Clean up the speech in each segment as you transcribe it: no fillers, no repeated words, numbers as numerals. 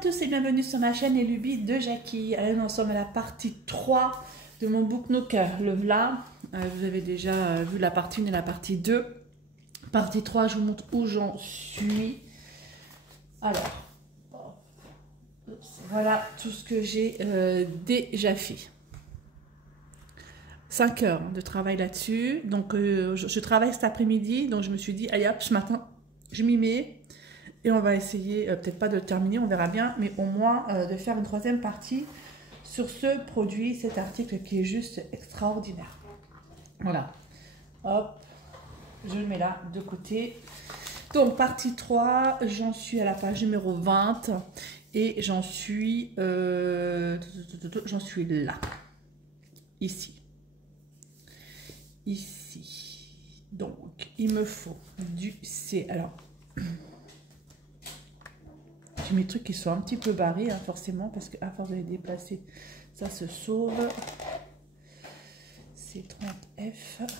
tous et bienvenue sur ma chaîne Les Lubies de Jackie. Allez, nous sommes à la partie 3 de mon book nook, le v'là. Vous avez déjà vu la partie 1 et la partie 2. Partie 3, je vous montre où j'en suis. Alors, voilà tout ce que j'ai déjà fait. 5 heures de travail là-dessus. Donc, je travaille cet après-midi. Donc, je me suis dit, allez hop, ce matin, je m'y mets. Et on va essayer, peut-être pas de terminer, on verra bien, mais au moins de faire une troisième partie sur ce produit, cet article qui est juste extraordinaire. Voilà. Hop, je le mets là de côté. Donc, partie 3, j'en suis à la page numéro 20 et j'en suis là, ici. Ici. Donc, il me faut du C. Alors, j'ai mes trucs qui sont un petit peu barrés, hein, forcément, parce qu'à force de les déplacer, ça se sauve. C30F.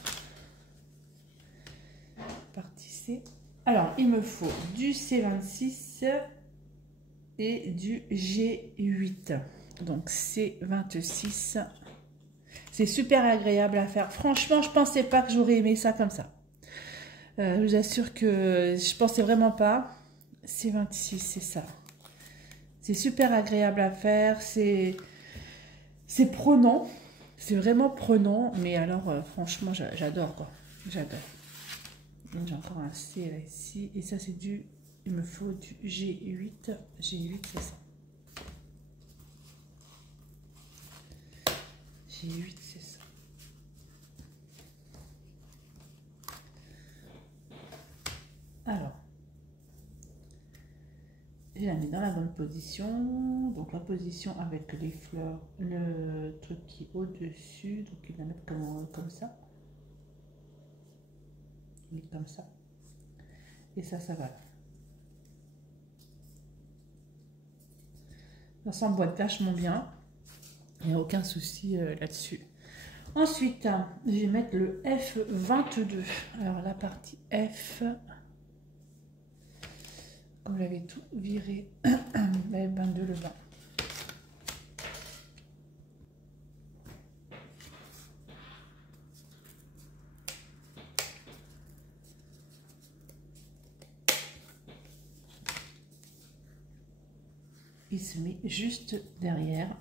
Partie C. Alors, il me faut du C26 et du G8. Donc, C26. C'est super agréable à faire. Franchement, je pensais pas que j'aurais aimé ça comme ça. Je vous assure que je pensais vraiment pas. C26, c'est ça. C'est super agréable à faire. C'est prenant. C'est vraiment prenant. Mais alors, franchement, j'adore quoi. J'adore. J'ai encore un C là ici. Et ça, c'est du... Il me faut du G8. G8, c'est ça. G8, c'est ça. Alors. Je la mets dans la bonne position. Donc, la position avec les fleurs. Le truc qui est au-dessus. Donc, il va mettre comme ça. Et comme ça. Et ça, ça va là. Ça s'emboîte vachement bien. Il n'y a aucun souci là-dessus. Ensuite, je vais mettre le F22. Alors, la partie F, comme j'avais tout viré, la F22, le bas. Il se met juste derrière.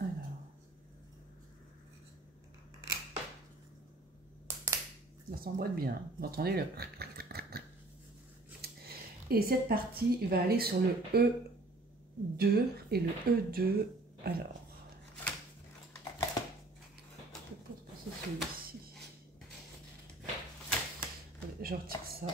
Alors. Ça s'emboîte bien. Vous entendez le... Et cette partie va aller sur le E2. Et le E2, alors... Je pense que c'est celui-ci. Je retire ça.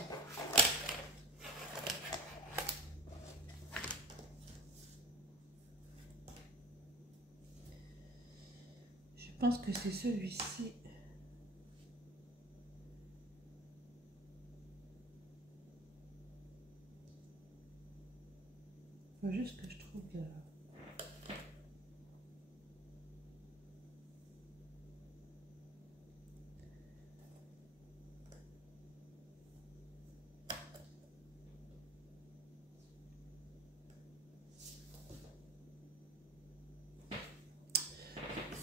Je pense que c'est celui-ci. Il faut juste que je trouve la...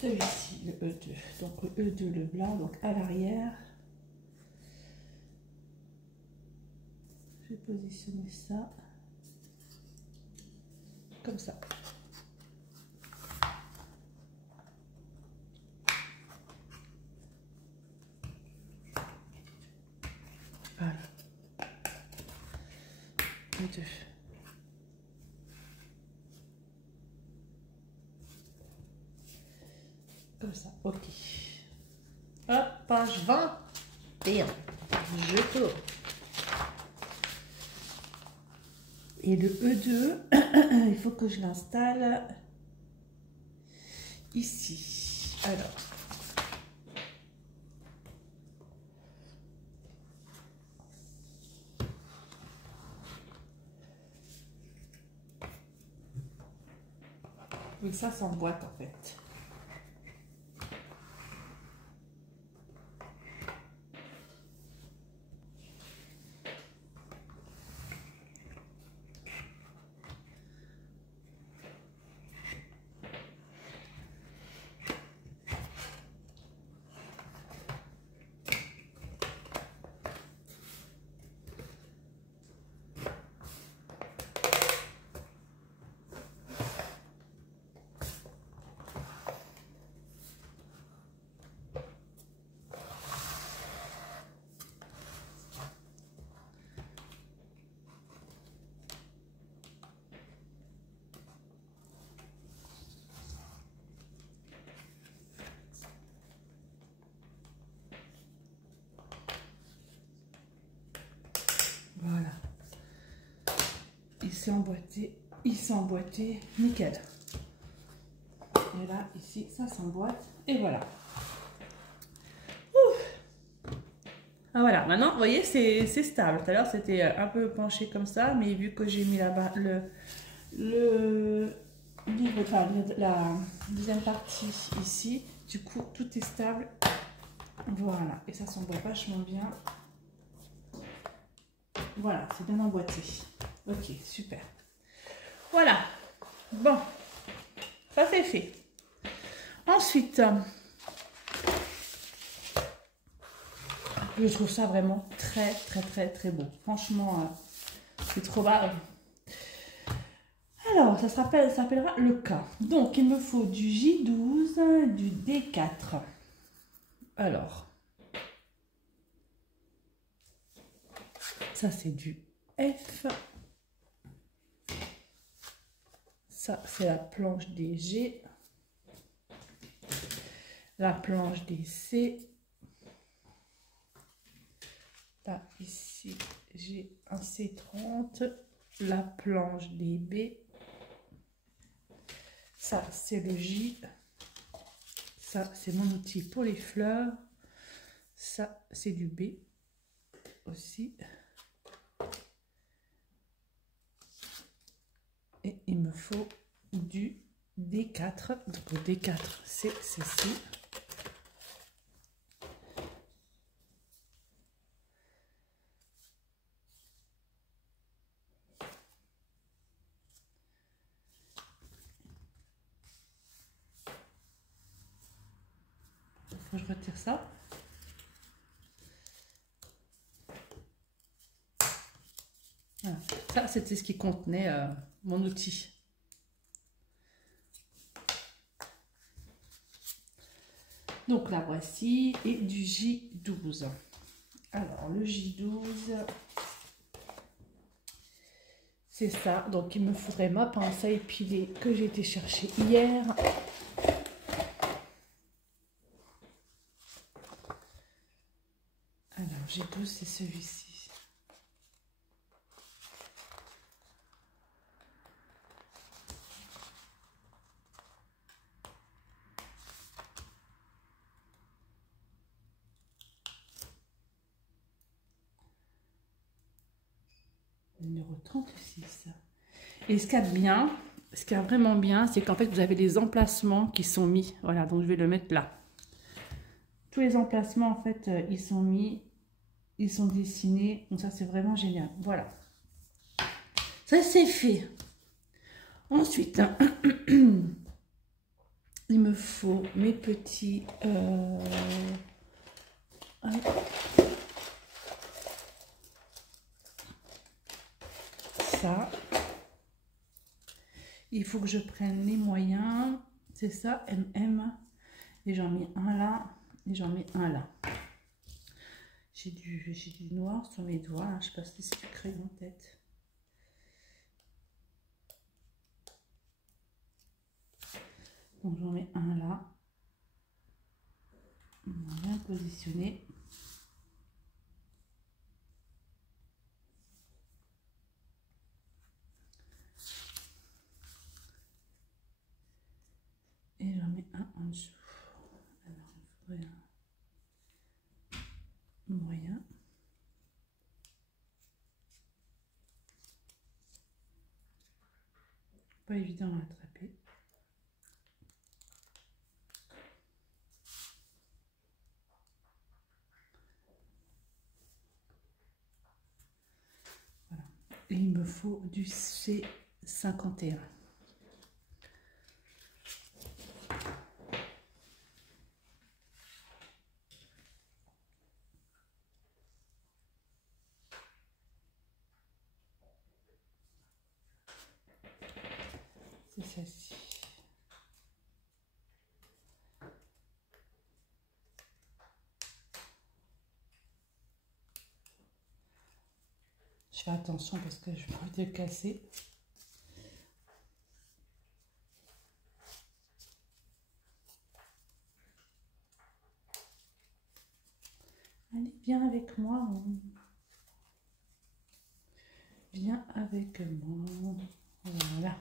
Celui-ci, le E2. Donc le E2, le blanc, donc à l'arrière. Je vais positionner ça comme ça. Voilà. E2. Comme ça, ok. Hop, page 21. Je tourne. Et le E2, il faut que je l'installe ici. Alors. Oui, ça s'emboîte en fait. c'est emboîté, il s'est emboîté, nickel. Et là, ici, ça s'emboîte, et voilà. Ouf. Ah voilà, maintenant, vous voyez, c'est stable. Tout à l'heure, c'était un peu penché comme ça, mais vu que j'ai mis là-bas le livre, enfin, la deuxième partie ici, du coup, tout est stable. Voilà, et ça s'emboîte vachement bien. Voilà, c'est bien emboîté. Ok, super. Voilà. Bon, ça c'est fait. Ensuite, je trouve ça vraiment très, très, très, très beau. Franchement, c'est trop bas. Alors, ça s'appellera le K. Donc, il me faut du J12, du D4. Alors, ça c'est du F. Ça, c'est la planche des G. La planche des C. Là, ici, j'ai un C30. La planche des B. Ça, c'est le J. Ça, c'est mon outil pour les fleurs. Ça, c'est du B aussi. Et il me faut du D4. Donc, le D4, c'est ceci. Faut que je retire ça. Voilà. Ça, c'était ce qui contenait mon outil. Donc la voici, et du J12. Alors le J12, c'est ça. Donc il me faudrait ma pince à épiler que j'ai été chercher hier. Alors J12, c'est celui-ci. Numéro 36. Et ce qu'il y a de bien, ce qui est vraiment bien, c'est qu'en fait, vous avez les emplacements qui sont mis. Voilà, donc je vais le mettre là. Tous les emplacements, en fait, ils sont mis, ils sont dessinés. Donc ça, c'est vraiment génial. Voilà. Ça, c'est fait. Ensuite, il me faut mes petits... ça. Il faut que je prenne les moyens. C'est ça, MM. Et j'en mets un là. Et j'en mets un là. J'ai du noir sur mes doigts. Hein. Je sais pas si c'est du crayon en tête. Donc j'en mets un là. On va bien positionner. Et j'en mets un en dessous. Alors il faudrait un moyen. Pas évident à attraper. Voilà. Et il me faut du C51. C'est celle-ci. Je fais attention parce que je peux te casser. Allez, viens avec moi. bien avec moi. Voilà.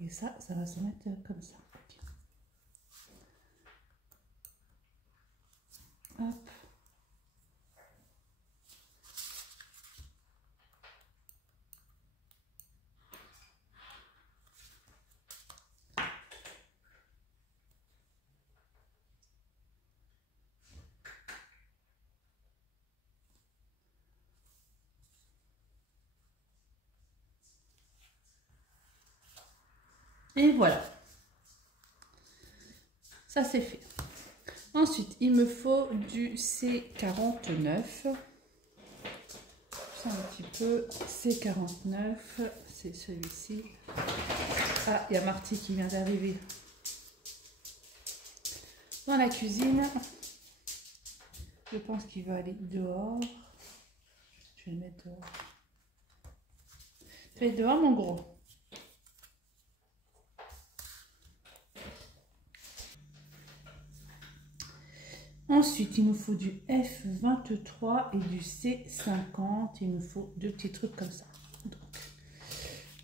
Et ça va se mettre comme ça. Hop. Et voilà. Ça c'est fait. Ensuite, il me faut du C49. Un petit peu. C49, c'est celui-ci. Ah, il y a Marty qui vient d'arriver dans la cuisine. Je pense qu'il va aller dehors. Je vais le mettre dehors. Fais dehors, mon gros. Ensuite, il nous faut du F23 et du C50. Il nous faut deux petits trucs comme ça. Donc,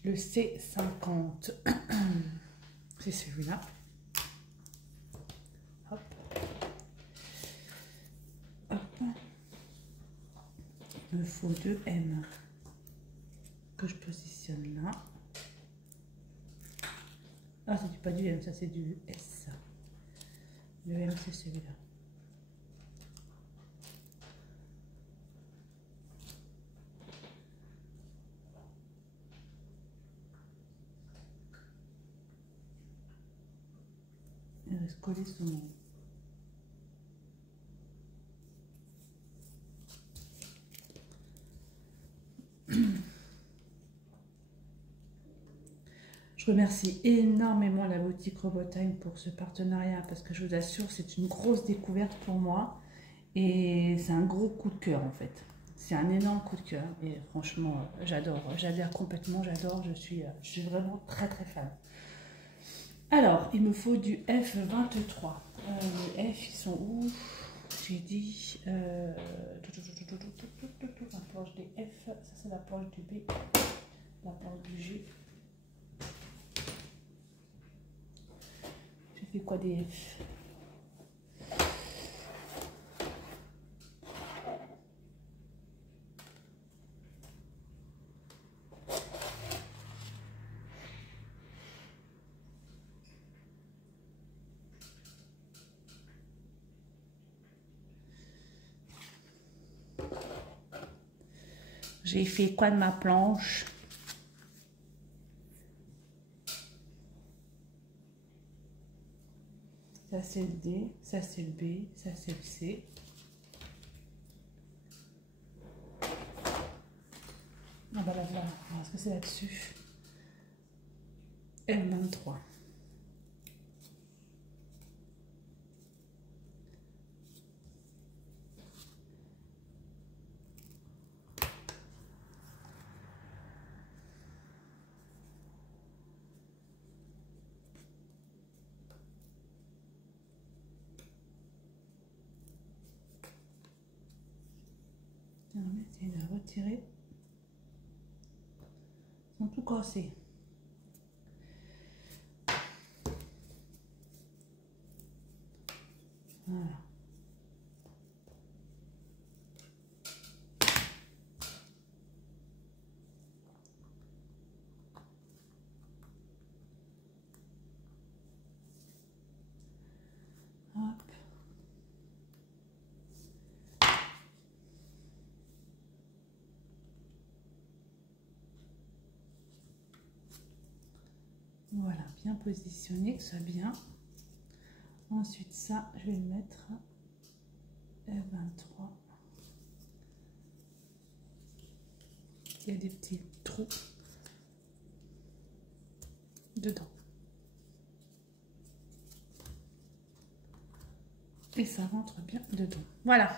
le C50, c'est celui-là. Hop. Hop. Il me faut deux M que je positionne là. Ah, c'est pas du M, ça c'est du S. Le M, c'est celui-là. Il reste collé sur mon... Je remercie énormément la boutique Robotime pour ce partenariat parce que je vous assure, c'est une grosse découverte pour moi et c'est un gros coup de cœur en fait. C'est un énorme coup de cœur et franchement, j'adore, j'adhère complètement, j'adore, je suis vraiment très très fan. Alors, il me faut du F23. Les F, ils sont où? J'ai dit la planche des F, ça c'est la planche du B, la planche du G. J'ai fait quoi des F? J'ai fait quoi de ma planche? Ça c'est le D, ça c'est le B, ça c'est le C. Ah bah là, voilà, est-ce que c'est là-dessus? F23. On va essayer de retirer. Ils sont tout cassés. Voilà. Hop. Voilà, bien positionné, que ça soit bien. Ensuite, ça, je vais le mettre F23. Il y a des petits trous dedans. Et ça rentre bien dedans. Voilà.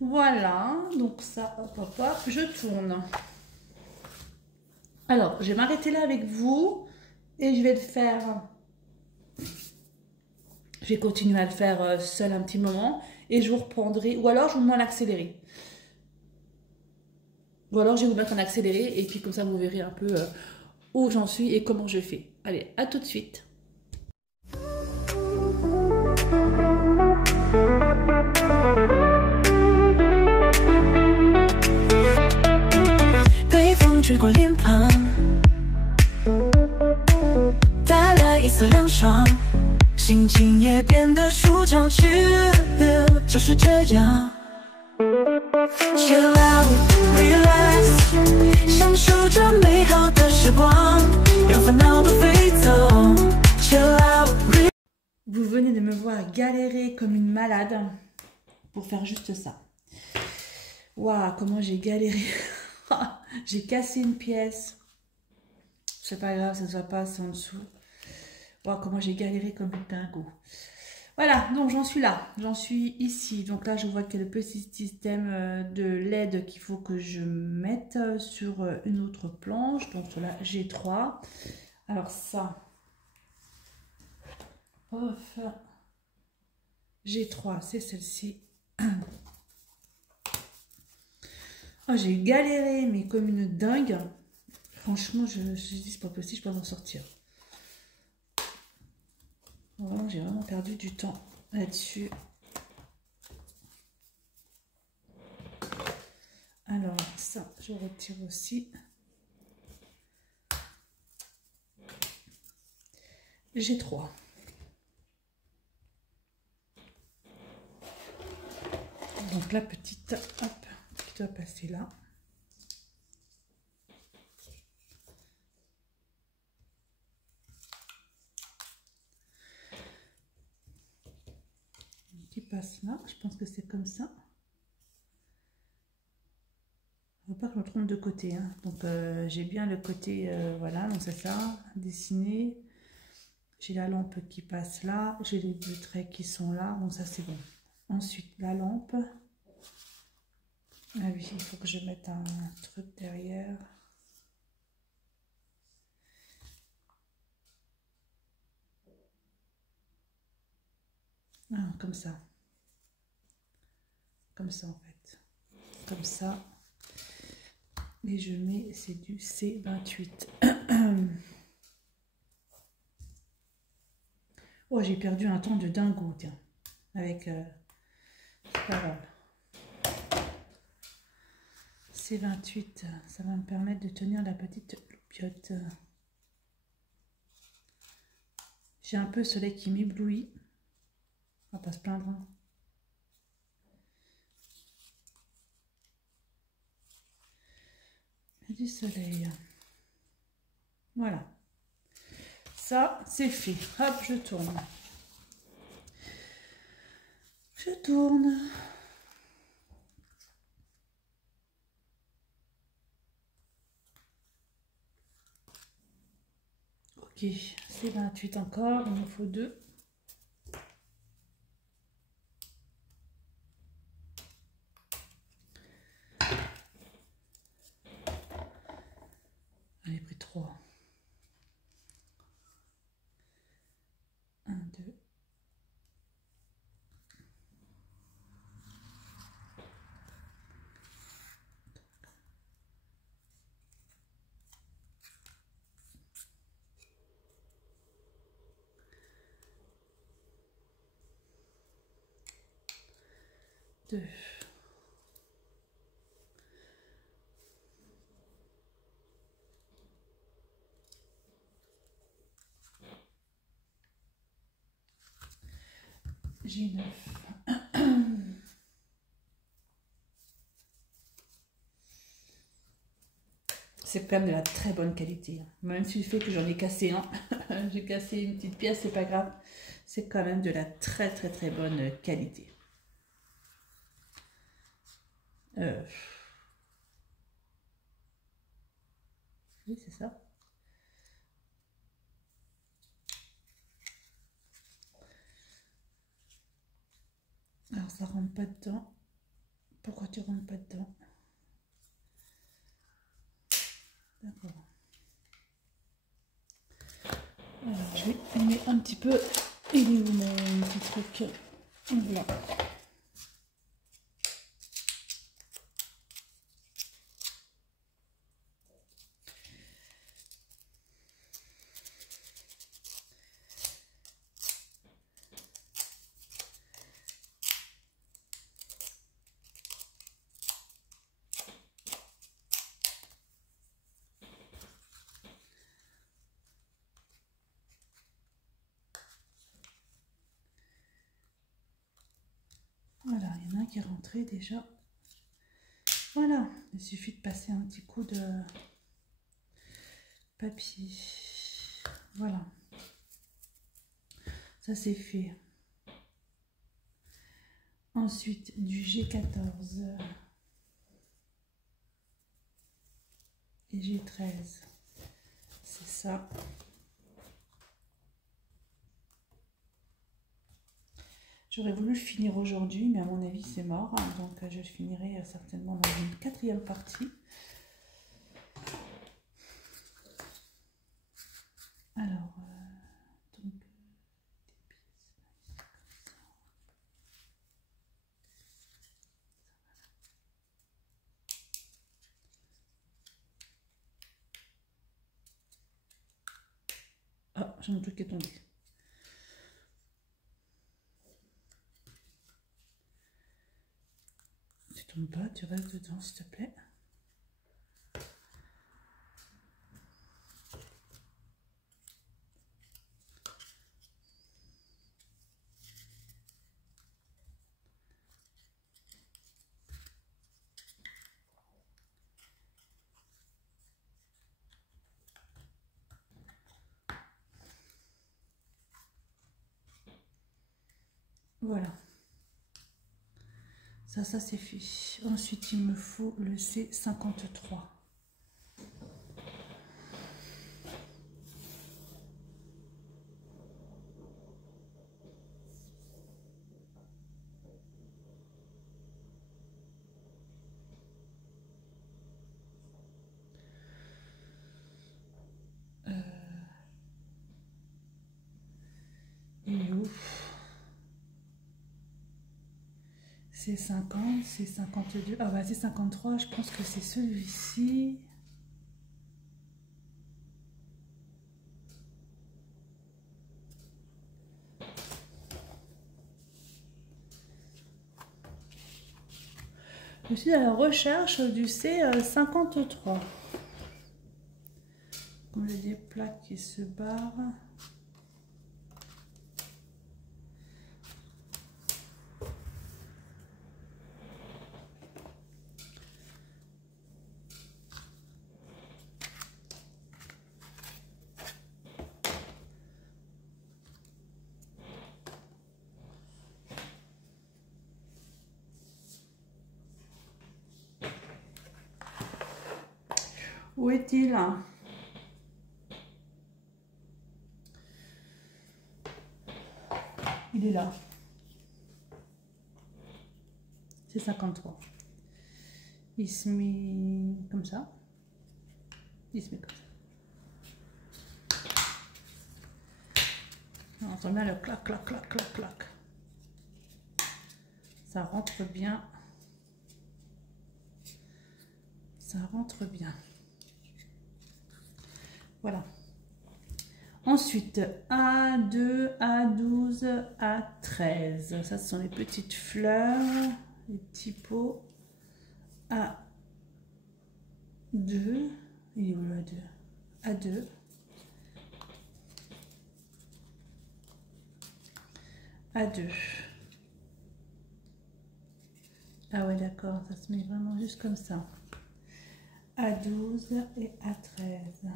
Voilà, donc ça, hop, hop, hop, je tourne. Alors, je vais m'arrêter là avec vous et je vais le faire... Je vais continuer à le faire seul un petit moment et je vous reprendrai, ou alors je vous mets en accéléré. Ou alors je vais vous mettre en accéléré et puis comme ça vous verrez un peu où j'en suis et comment je fais. Allez, à tout de suite. Chill out, relax， 享受着美好的时光，让烦恼都飞走。Chill out, Vous venez de me voir galérer comme une malade pour faire juste ça. Waouh, comment j'ai galéré. J'ai cassé une pièce. C'est pas grave, ça ne se voit pas, c'est en dessous. Waouh, comment j'ai galéré comme une dingo. Voilà, donc j'en suis là, j'en suis ici. Donc là, je vois qu'il y a le petit système de LED qu'il faut que je mette sur une autre planche. Donc sur la G3. Alors ça, off, G3, c'est celle-ci. Oh, j'ai galéré, mais comme une dingue. Franchement, je me suis dit, c'est pas possible, je peux pas m'en sortir. Vraiment, j'ai vraiment perdu du temps là-dessus. Alors, ça, je retire aussi. G3. Donc, la petite, hop, qui doit passer là. Qui passe là, je pense que c'est comme ça. Il ne faut pas que je me trompe de côté, hein. Donc j'ai bien le côté, voilà, donc c'est ça, dessiné. J'ai la lampe qui passe là, j'ai les deux traits qui sont là, donc ça c'est bon. Ensuite la lampe. Ah oui, il faut que je mette un truc derrière. Ah, comme ça. Comme ça en fait. Comme ça. Et je mets, c'est du C28. Oh, j'ai perdu un temps de dingo, tiens. Avec... c'est pas grave. C28, ça va me permettre de tenir la petite loupiote. J'ai un peu le soleil qui m'éblouit. On va pas se plaindre. Hein. Du soleil. Voilà. Ça, c'est fait. Hop, je tourne. Je tourne. Ok, c'est 28 encore. Il me faut 2. J'en ai pris 3. 1, 2. J'ai 9. C'est quand même de la très bonne qualité. Même si le fait que j'en ai cassé un, j'ai cassé une petite pièce, c'est pas grave. C'est quand même de la très bonne qualité. Oui, c'est ça. Alors, ça rentre pas dedans. Pourquoi tu rentres pas dedans? D'accord. Alors, je vais mettre un petit peu. Il est où mon petit truc? Voilà. y en a un qui est rentré déjà. Voilà, il suffit de passer un petit coup de papier. Voilà, ça c'est fait. Ensuite, du G14 et G13, c'est ça. J'aurais voulu le finir aujourd'hui, mais à mon avis c'est mort, hein, donc je le finirai certainement dans une quatrième partie. Alors, donc, ah, j'ai un truc qui est tombé. Tu tombes pas, tu restes dedans s'il te plaît. Voilà. Ça c'est fait. Ensuite, il me faut le C53. Il est où? C'est 50, c'est 52. Ah bah c'est 53, je pense que c'est celui-ci. Je suis à la recherche du C53. Comme j'ai des plaques qui se barrent. Où est-il? Il est là. C'est 53. Il se met comme ça. Il se met comme ça. On entend bien le clac, clac, clac, clac, clac. Ça rentre bien. Ça rentre bien. Voilà. Ensuite, A2, A12, A13. Ça, ce sont les petites fleurs, les petits pots. A2. Il est où le A2? A2. A2. Ah ouais, d'accord, ça se met vraiment juste comme ça. A12 et A13.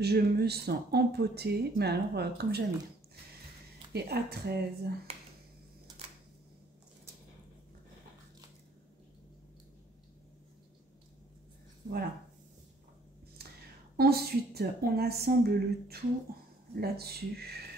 Je me sens empotée, mais alors comme jamais. Et A13. Voilà. Ensuite, on assemble le tout là-dessus.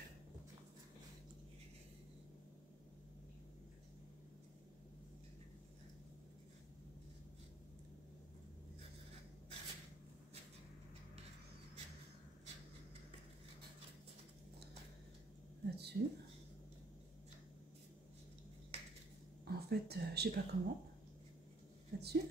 Là-dessus. En fait, je sais pas comment. Là-dessus.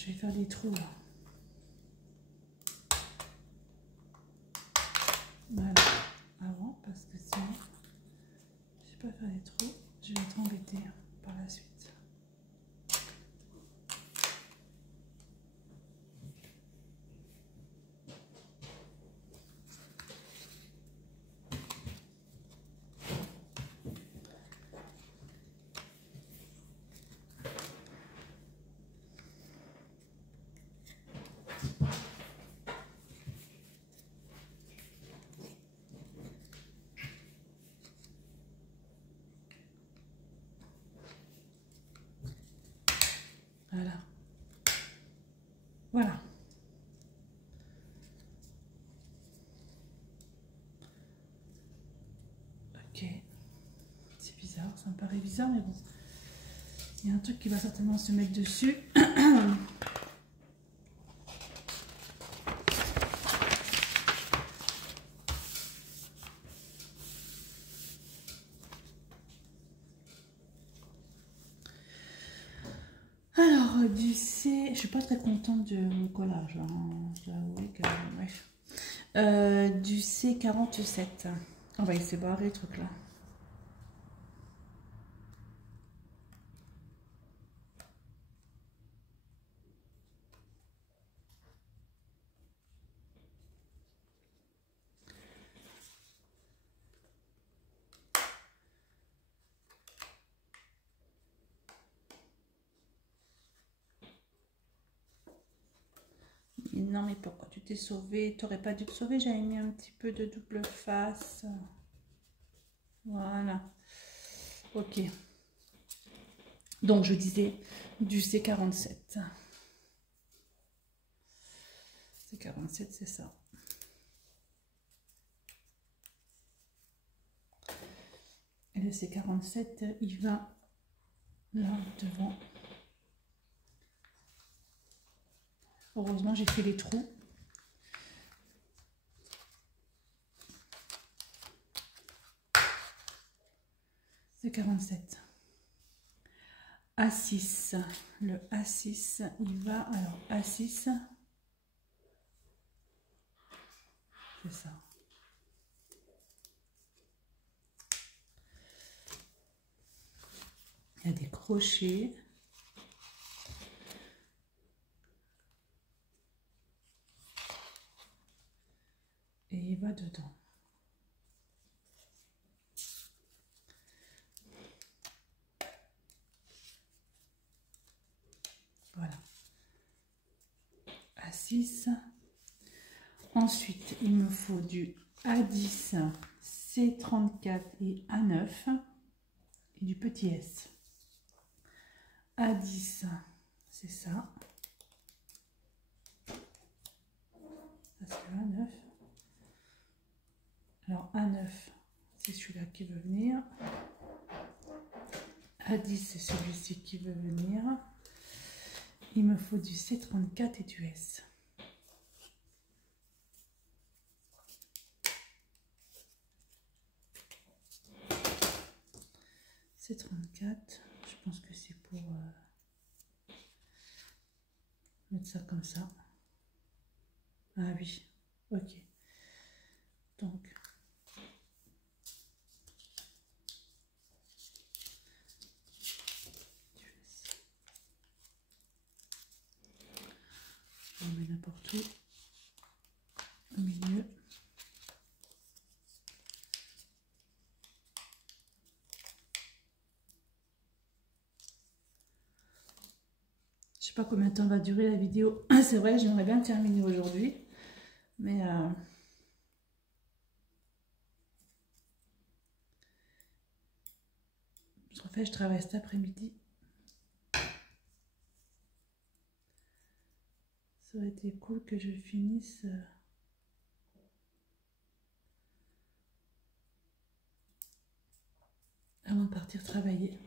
je vais faire des trous là. Voilà, avant, parce que sinon, je ne sais pas faire des trous, je vais être embêtée par la suite. Voilà. Voilà. Ok. C'est bizarre, ça me paraît bizarre, mais bon. Il y a un truc qui va certainement se mettre dessus. Alors, du C, je suis pas très contente de mon collage, hein. Je dois avouer que, bref. Du C47. On va essayer de barrer le truc là. Non mais pourquoi tu t'es sauvé? T'aurais pas dû te sauver, j'avais mis un petit peu de double face. Voilà. Ok. Donc je disais du C47. C47 c'est ça. Et le C47 il va là devant. Heureusement j'ai fait les trous. C47. A6. Le A6 il va. Alors A6 c'est ça. Il y a des crochets. Et il va dedans. Voilà. A6. Ensuite, il me faut du A10, C34 et A9 et du petit S. A10, c'est ça. Ça c'est A9. Alors A9, c'est celui-là qui veut venir. A10, c'est celui-ci qui veut venir. Il me faut du C34 et du S. C34, je pense que c'est pour mettre ça comme ça. Ah oui, ok. Donc, on met n'importe où, au milieu. Je sais pas combien de temps va durer la vidéo. C'est vrai, j'aimerais bien terminer aujourd'hui. Mais en fait, je travaille cet après-midi. Ça aurait été cool que je finisse avant de partir travailler.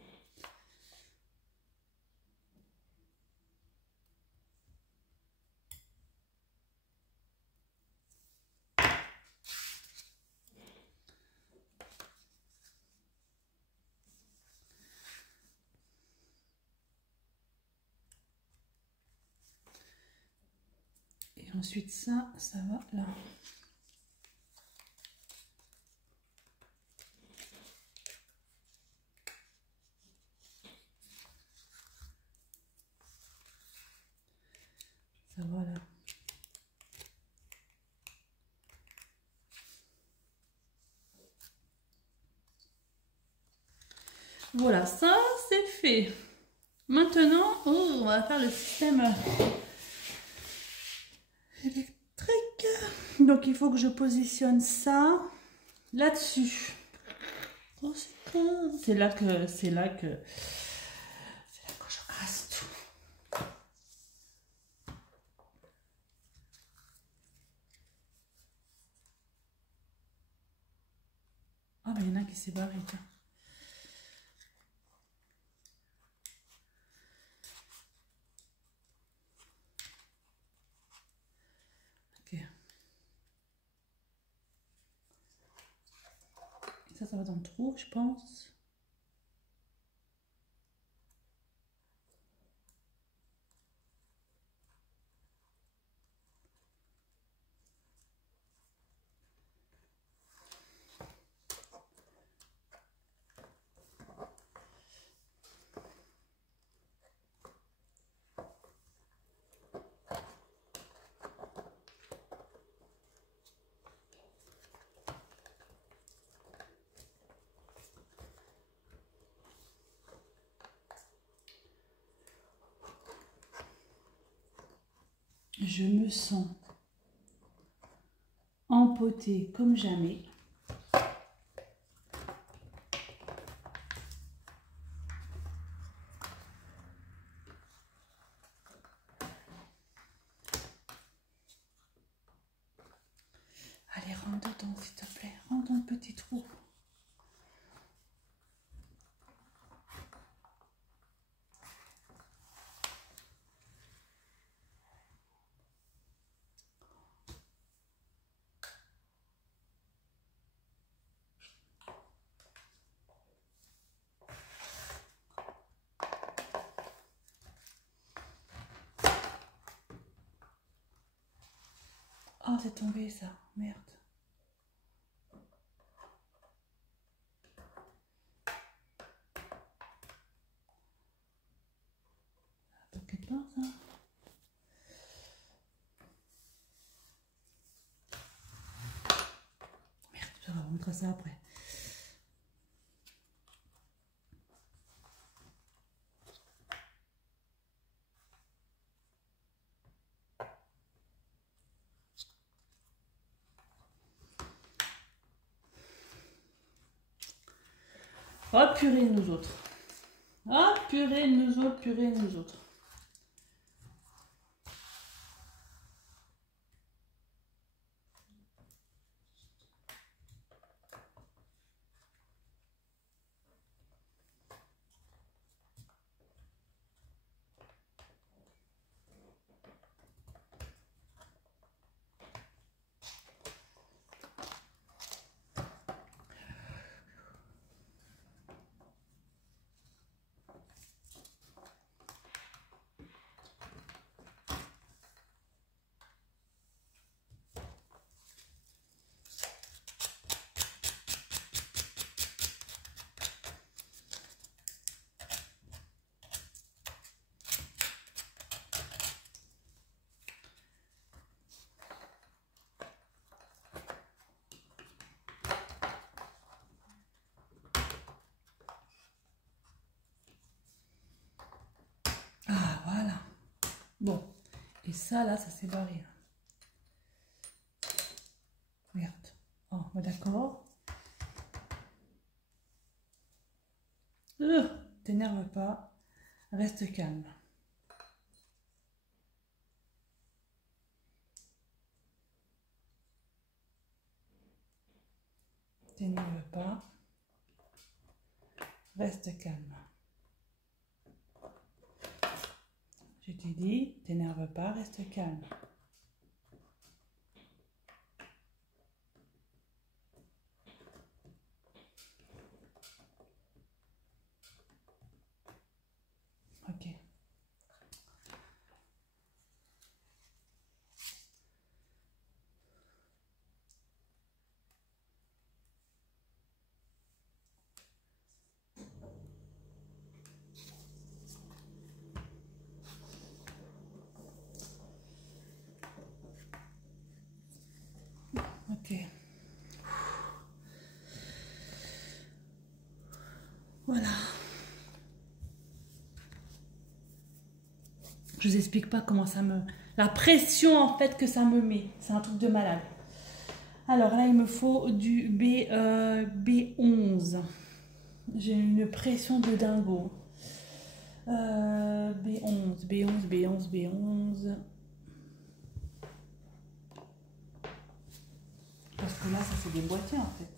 ensuite ça, ça va là. Ça va là. Voilà, ça c'est fait. Maintenant, oh, on va faire le système électrique. Donc il faut que je positionne ça là-dessus. Oh, c'est là que je rase tout. Ah, mais il y en a qui s'est barré, tiens. Ok. Et ça va dans le trou, je pense. Je me sens empotée comme jamais. Allez, rentre dedans, s'il te plaît. Rentre dans le petit trou. Oh, c'est tombé ça. Merde. Quelque part, ça. Merde, ça va, on montrera ça après. Oh purée, nous autres. Oh purée, nous autres, purée, nous autres. Ah, voilà. Bon. Et ça, là, ça s'est barré. Merde. Oh, bah d'accord. T'énerve pas. Reste calme. T'énerve pas. Reste calme. Je t'ai dit, t'énerve pas, reste calme. Ok. Voilà. Je vous explique pas comment ça me... La pression en fait que ça me met. C'est un truc de malade. Alors là, il me faut du B11. J'ai une pression de dingo. B11, B11, B11, B11. Parce que là, ça c'est des boîtiers en fait.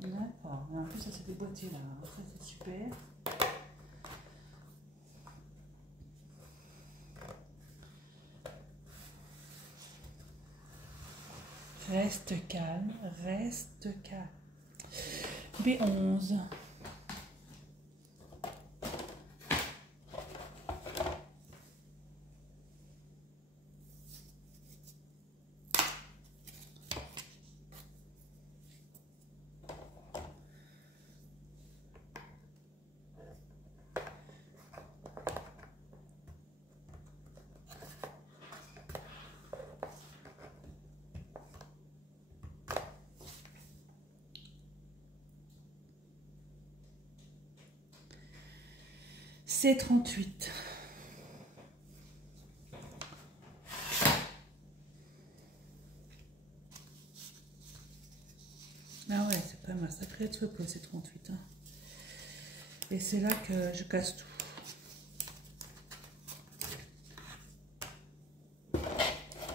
D'accord. En plus, ça c'est des boîtiers là. Ça c'est super. Reste calme, reste calme. B11. C38. Ah ouais, c'est quand même un sacré truc le C38. Hein. Et c'est là que je casse tout.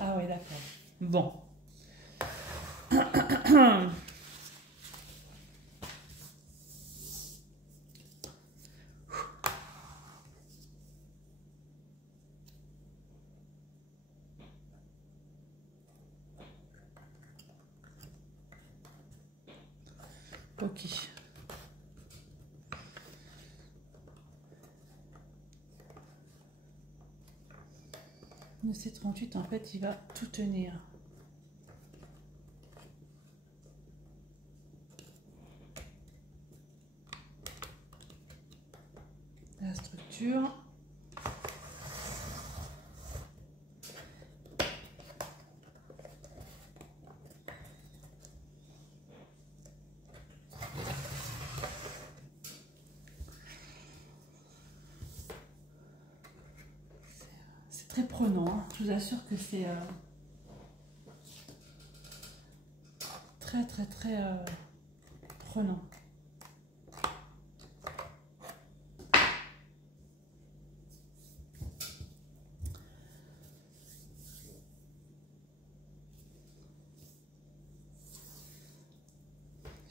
Ah ouais, d'accord. Bon. Ok. Le C38, en fait, il va tout tenir. La structure. Très prenant, hein. Je vous assure que c'est très prenant.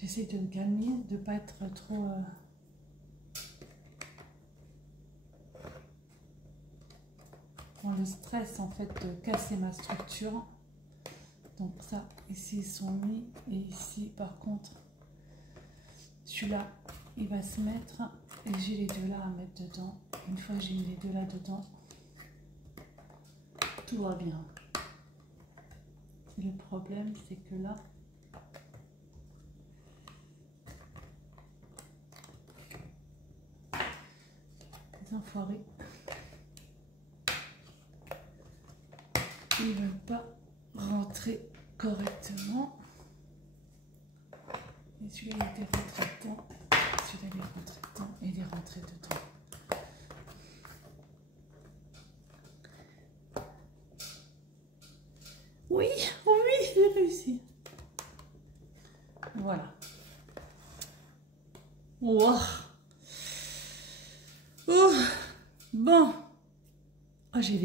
J'essaie de me calmer, de ne pas être trop... le stress en fait de casser ma structure. Donc ça, ici ils sont mis. Et ici par contre, celui-là, il va se mettre. Et j'ai les deux là à mettre dedans. Une fois que j'ai mis les deux là dedans, tout va bien. Le problème, c'est que là, les enfoirés, ils ne veulent pas rentrer correctement. Et celui-là, il était rentré dedans. Celui-là, il est rentré dedans. Et il est rentré dedans. Oui, oui, j'ai réussi. Voilà. Wow. Oh. Bon. Oh, j'ai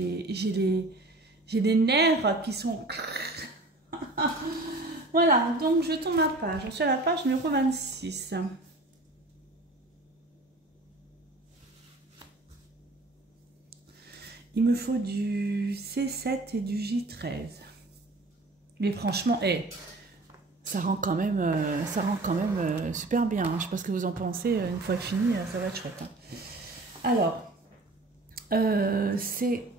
des nerfs qui sont... Voilà, donc je tourne la page. Je suis à la page numéro 26. Il me faut du C7 et du J13. Mais franchement, ça rend quand même, super bien. Hein. Je sais pas ce que vous en pensez. Une fois fini, ça va être chouette. Hein. Alors, C7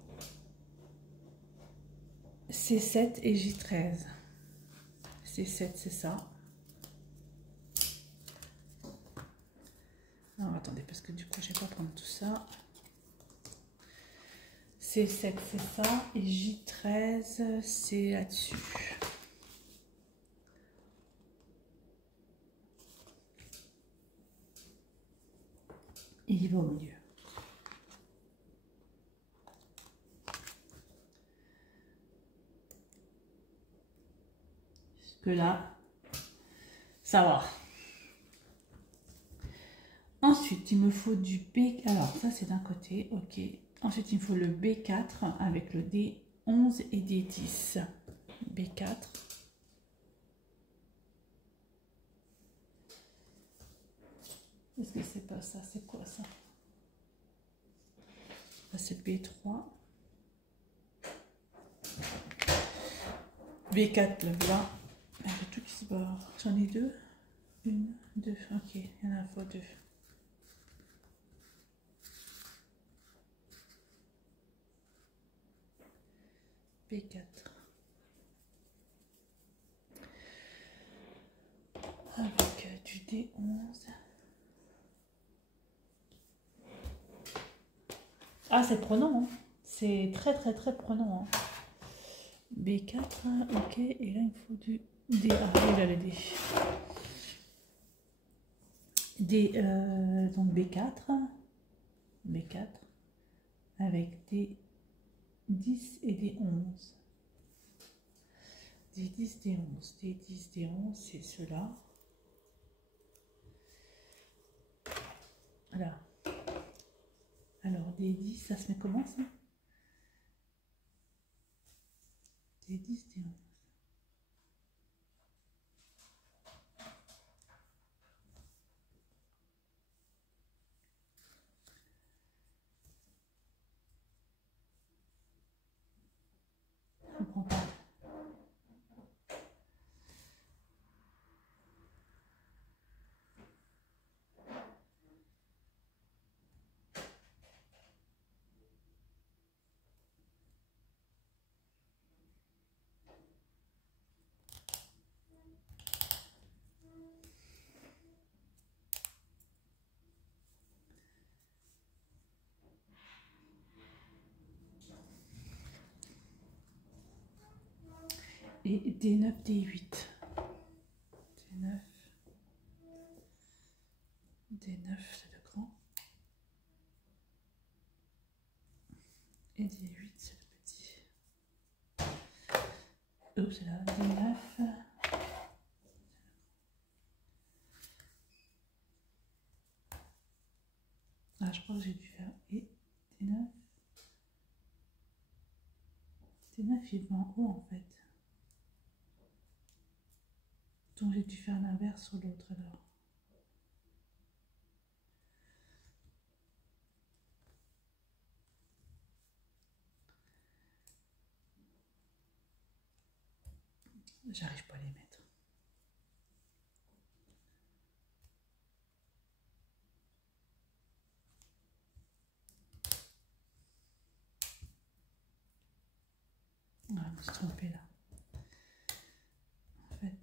et J13. C7, c'est ça. Alors, attendez, parce que du coup, je vais pas prendre tout ça. C7, c'est ça. Et J13, c'est là-dessus. Et il va au milieu. Jusque là, ça va. Ensuite, il me faut du B. Alors, ça, c'est d'un côté. Ok. Ensuite, il me faut le B4 avec le D11 et D10. B4. Est-ce que c'est pas ça? C'est quoi ça? Ça, c'est B3. B4, le blanc. Il y a tout qui se barre. J'en ai deux. Une, deux. Ok, il y en a fois deux. B4. Avec du D11. Ah, c'est prenant, hein. C'est très prenant. Hein. B4, ok, et là il me faut du D. Ah, il a le D. Donc B4 avec D10 et D11. D10, D11, D10, D11, c'est cela. Voilà. Alors D10, ça se met comment ça? D10, D11. Je comprends pas. Et D9, D8. D9, c'est le grand. Et D8, c'est le petit. Oups, là, D9. Ah, je crois que j'ai dû faire et D9. D9, il va en haut en fait. Donc j'ai dû faire l'inverse sur l'autre alors. J'arrive pas à les mettre. Ah, je me suis trompée là. En fait,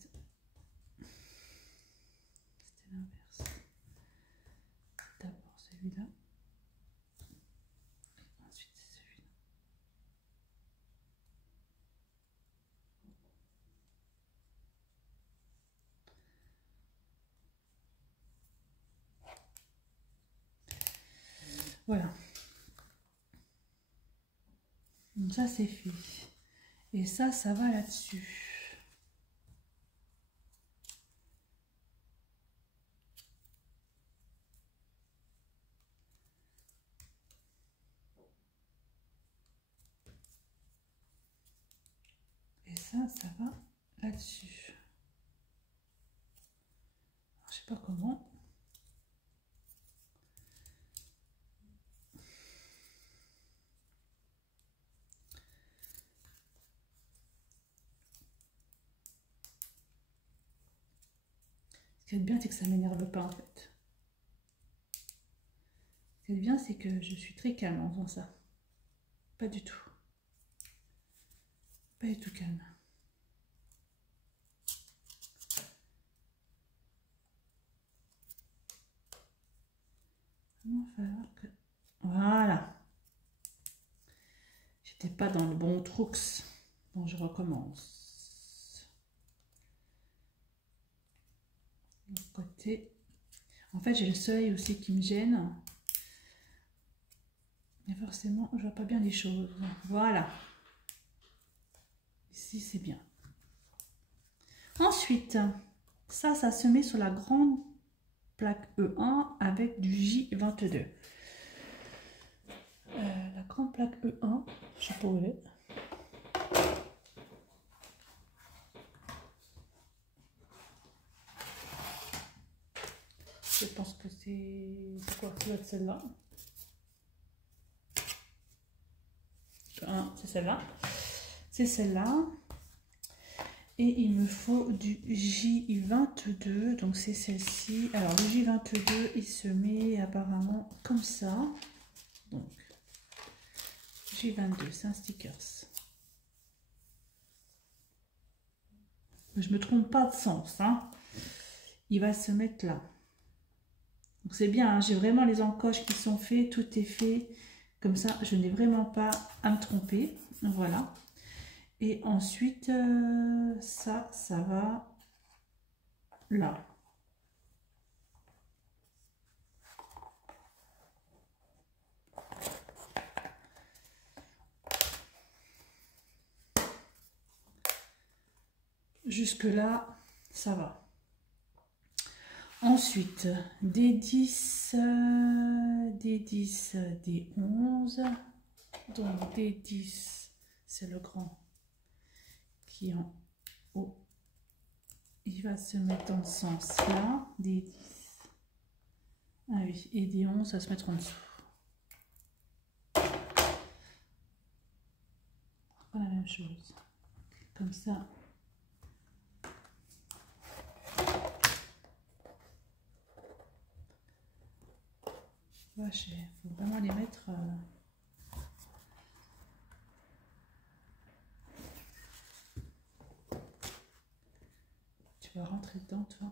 c'était l'inverse. D'abord celui-là. Et ensuite c'est celui-là. Voilà. Donc ça c'est fait. Et ça va là-dessus. Et ça va là-dessus. Je sais pas comment. Ce qui est bien, c'est que ça m'énerve pas en fait. Ce qui est bien, c'est que je suis très calme en faisant ça. Pas du tout. Pas du tout calme. Il va falloir que... Voilà. J'étais pas dans le bon trux. Bon, je recommence. L'autre côté. En fait, j'ai le soleil aussi qui me gêne. Mais forcément, je vois pas bien les choses. Voilà. Ici, c'est bien. Ensuite, ça se met sur la grande plaque E1 avec du J22. La grande plaque E1, je sais pas où elle est. Je pense que c'est quoi? Ça doit être celle-là. C'est celle-là. C'est celle-là. Et il me faut du J22. Donc c'est celle-ci. Alors le J22, il se met apparemment comme ça. Donc J22, c'est un stickers. Je me trompe pas de sens, hein. Il va se mettre là. Donc c'est bien, hein, j'ai vraiment les encoches qui sont faites, tout est fait. Comme ça, je n'ai vraiment pas à me tromper. Voilà. Et ensuite, ça va là. Jusque là, ça va. Ensuite, D10, D10, D11. Donc D10, c'est le grand qui est en haut. Il va se mettre dans ce sens-là. D10. Ah oui, et D11 va se mettre en dessous. Pas la même chose. Comme ça. Il faut vraiment les mettre. Tu vas rentrer dedans, toi.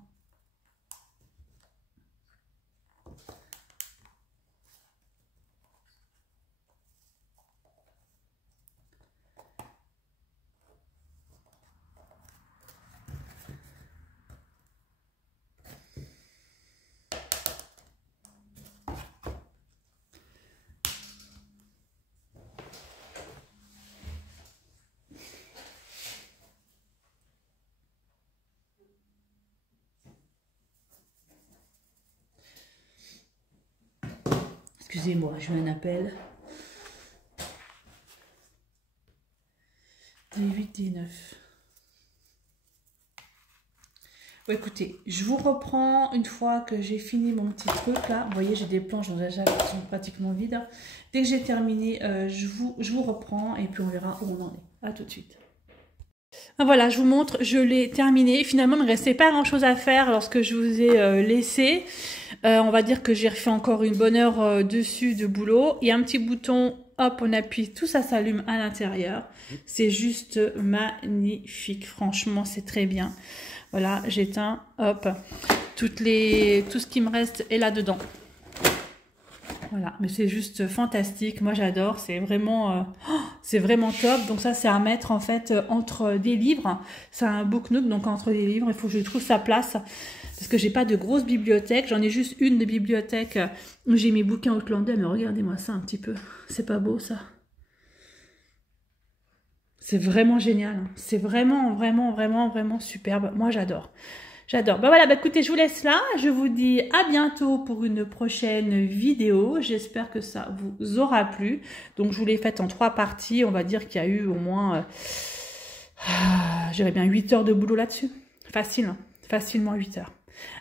Excusez-moi, j'ai un appel. D8, D9. Bon, écoutez, je vous reprends une fois que j'ai fini mon petit truc là. Vous voyez, j'ai des planches déjà qui sont pratiquement vides. Dès que j'ai terminé, je vous reprends et puis on verra où on en est. À tout de suite. Voilà, je vous montre, je l'ai terminé. Finalement, il ne me restait pas grand chose à faire lorsque je vous ai laissé. On va dire que j'ai refait encore une bonne heure dessus de boulot. Il y a un petit bouton, hop, on appuie, tout ça s'allume à l'intérieur. C'est juste magnifique, franchement, c'est très bien. Voilà, j'éteins, hop, tout ce qui me reste est là-dedans. Voilà, mais c'est juste fantastique. Moi, j'adore. C'est vraiment top. Donc ça, c'est à mettre en fait entre des livres. C'est un book nook, donc entre des livres. Il faut que je trouve sa place parce que j'ai pas de grosse bibliothèque. J'en ai juste une de bibliothèque où j'ai mes bouquins outlandais. Mais regardez-moi ça un petit peu. C'est pas beau ça? C'est vraiment génial. Hein. C'est vraiment superbe. Moi, j'adore. J'adore. Ben voilà, écoutez, je vous laisse là. Je vous dis à bientôt pour une prochaine vidéo. J'espère que ça vous aura plu. Donc, je vous l'ai faite en 3 parties. On va dire qu'il y a eu au moins, j'irais bien 8 heures de boulot là-dessus. Facile, hein. Facilement 8 heures.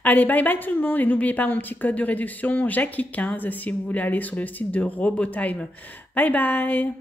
Allez, bye bye tout le monde. Et n'oubliez pas mon petit code de réduction, Jackie15, si vous voulez aller sur le site de Robotime. Bye bye.